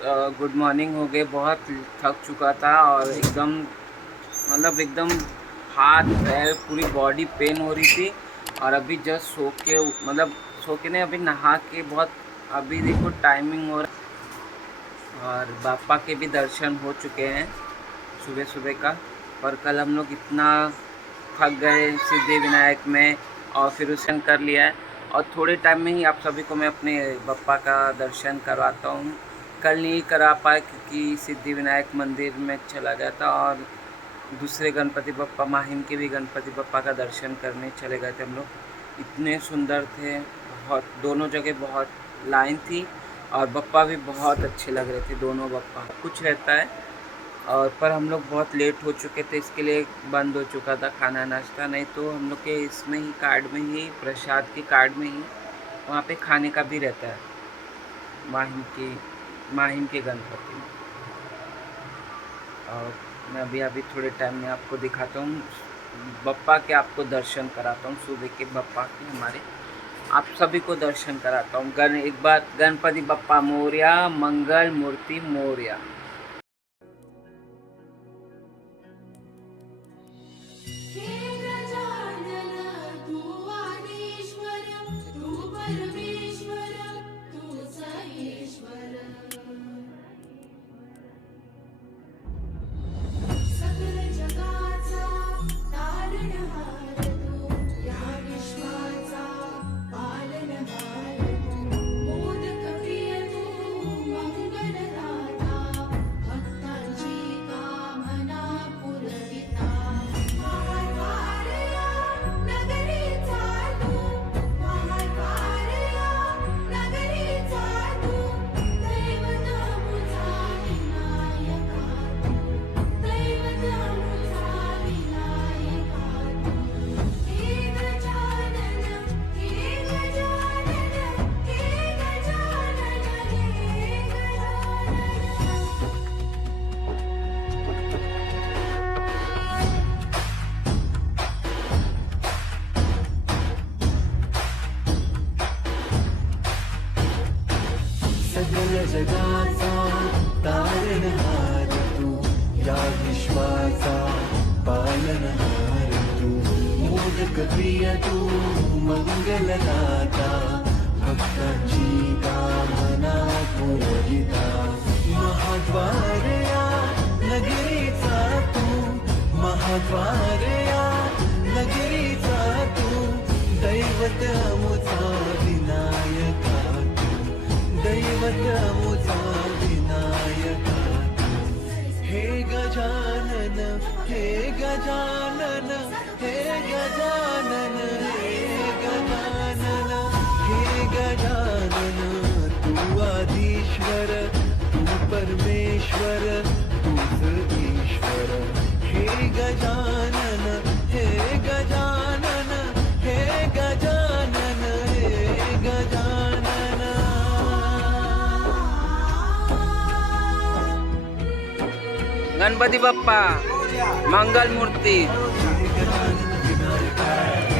Good morning हो गए। बहुत थक चुका था और एकदम एकदम हाथ पैर पूरी बॉडी पेन हो रही थी। और अभी जस्ट सो के नहीं, अभी नहा के बहुत अभी देखो टाइमिंग हो रहा। और बापा के भी दर्शन हो चुके हैं सुबह सुबह का। पर कल हम लोग इतना थक गए सिद्धि विनायक में और फिर दर्शन कर लिया है। और थोड़े टाइम में ही आप सभी को मैं अपने बप्पा का दर्शन करवाता हूँ। कल नहीं करा पाए क्योंकि सिद्धि विनायक मंदिर में चला गया था और दूसरे गणपति बप्पा माहिम के भी गणपति बप्पा का दर्शन करने चले गए थे हम लोग। इतने सुंदर थे, बहुत दोनों जगह बहुत लाइन थी और बप्पा भी बहुत अच्छे लग रहे थे दोनों बप्पा। कुछ रहता है और पर हम लोग बहुत लेट हो चुके थे, इसके लिए बंद हो चुका था खाना नाश्ता। नहीं तो हम लोग के इसमें ही कार्ड में ही प्रसाद के कार्ड में ही वहाँ पे खाने का भी रहता है माहिम के गणपति में। और मैं अभी थोड़े टाइम में आपको दिखाता हूँ बप्पा के, आपको दर्शन कराता हूँ सुबह के बप्पा के हमारे। आप सभी को दर्शन कराता हूँ। एक बार गणपति बप्पा मोरया, मंगल मूर्ति मोरया। सगल जगाचा तारणहार तू, या विश्वाचा पालनहार तू, मोदक प्रिय तू, मंगलदाता, भक्तांची कामना पुरविता, महाद्वार या नगरीचा तू, महाद्वार या नगरीचा तू, दैवत अमुचा विनायका, दैवत मुझा विनायका। हे गजानन, हे गजानन, हे गजानन, हे गजानन, हे गजानन, तू आदिश्वर, तू परमेश्वर, तूच ईश्वर। हे गजानन, हे गजानन, हे गजानन, हे गजानन। गणपति बप्पा मंगल मूर्ति,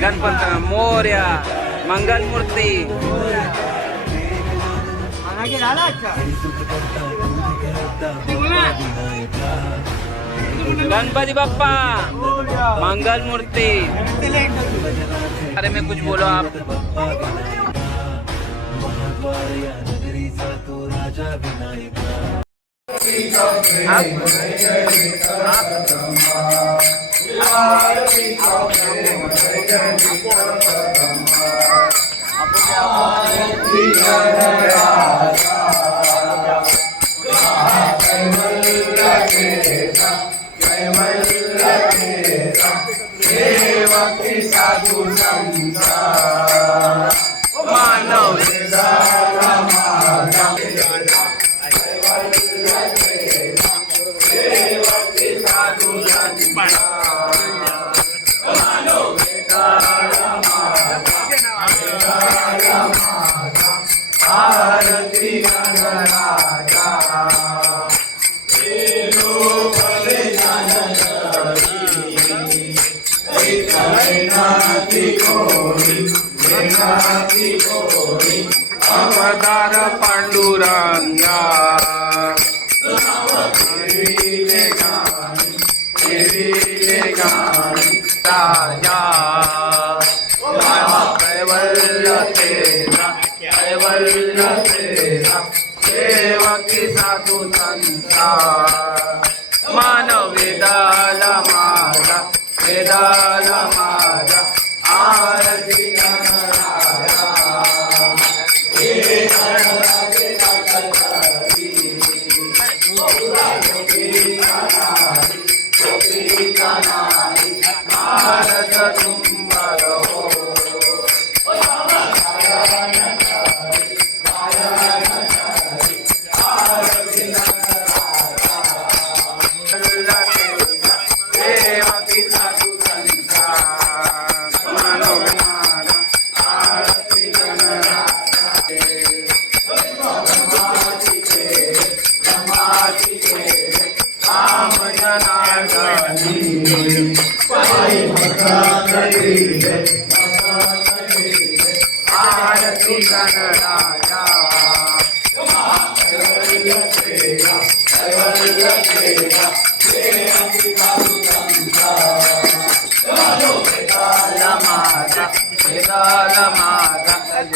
गणपति मोरया, मंगल मूर्ति, गणपति बप्पा मंगल मूर्ति। अरे में कुछ बोलो आप। राजा विनायका साधु संसार मानव आरती गणराजा को ज्ञानी देवीले ज्ञानी राजा कैवल्य तेरा कैवल्य तेरा सेवकी साधू संता मानव वेदाला माझा वेदाला माझा आरती गणराया भारत तुम्हारा हो देवकी साधू संता मानव मारा आरती रमाती के राम जनार्दनी आरती गणराया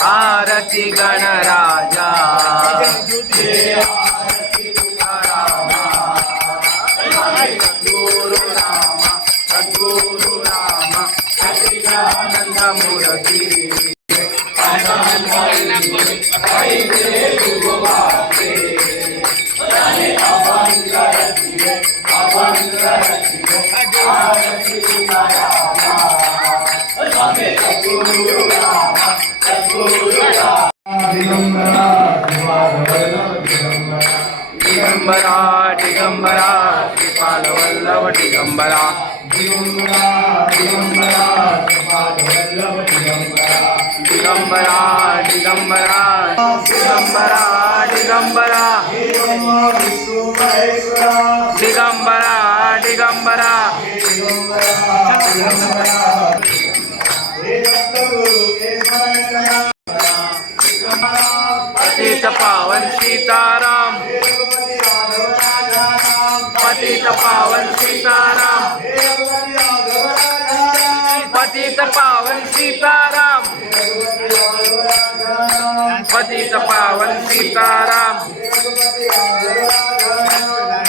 आरती गणराजा गुरु राम सद्गुरु राम सच्चिदानंद मूर्ति दिगंबरा दिगंबरा श्रीपाल वल्लभ दिगंबरा दिगंबरा दिगंबरा दिगंबरा दिगंबरा दिगंबरा दिगंबरा पतित पावन सीताराम पतित पावन सीताराम पतित पावन सीताराम पतित पावन सीताराम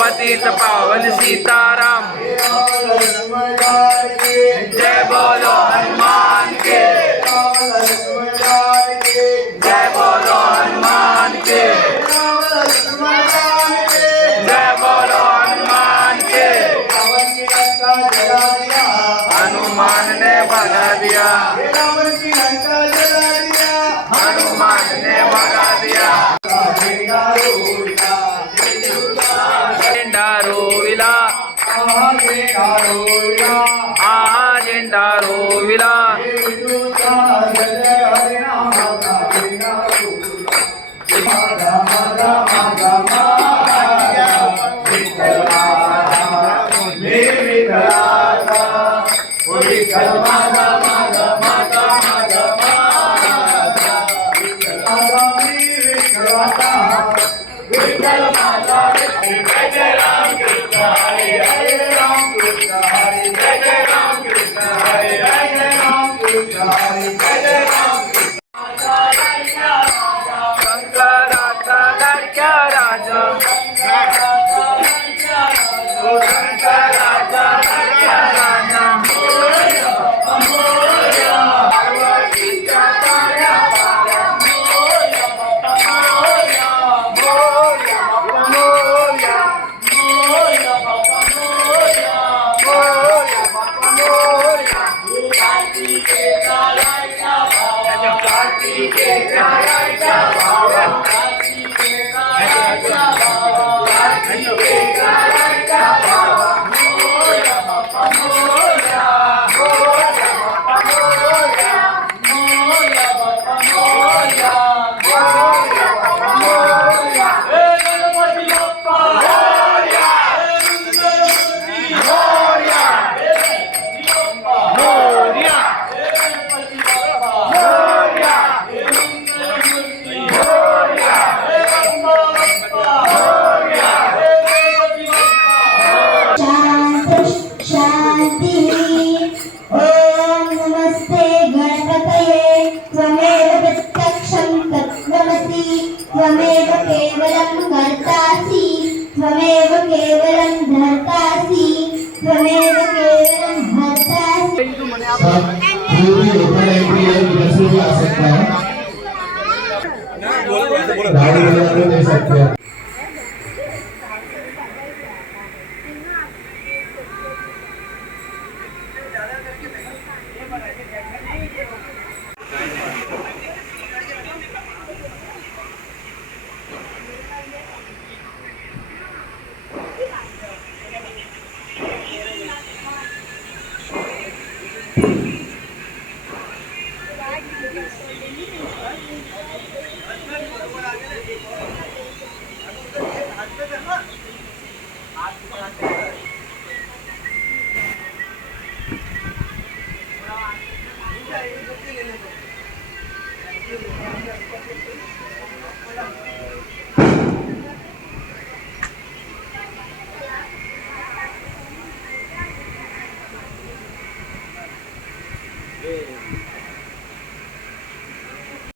पतित पावन सीताराम जय बोलो हनुमान के जय बोलो हनुमान के जय बोलो हनुमान के हनुमान ने भगा दिया हनुमान ने भगा दिया झेंडा रोविला झेंडा रोविला शंकराचा लाडक्या राजा शंकराचा लाडक्या राजा त्वमेव केवलं धर्तासि त्वमेव केवलं हर्तासि सब कोई भी ओपन एंट्री है जैसे भी आ सकता है गाड़ी वगैरह ले सकते हैं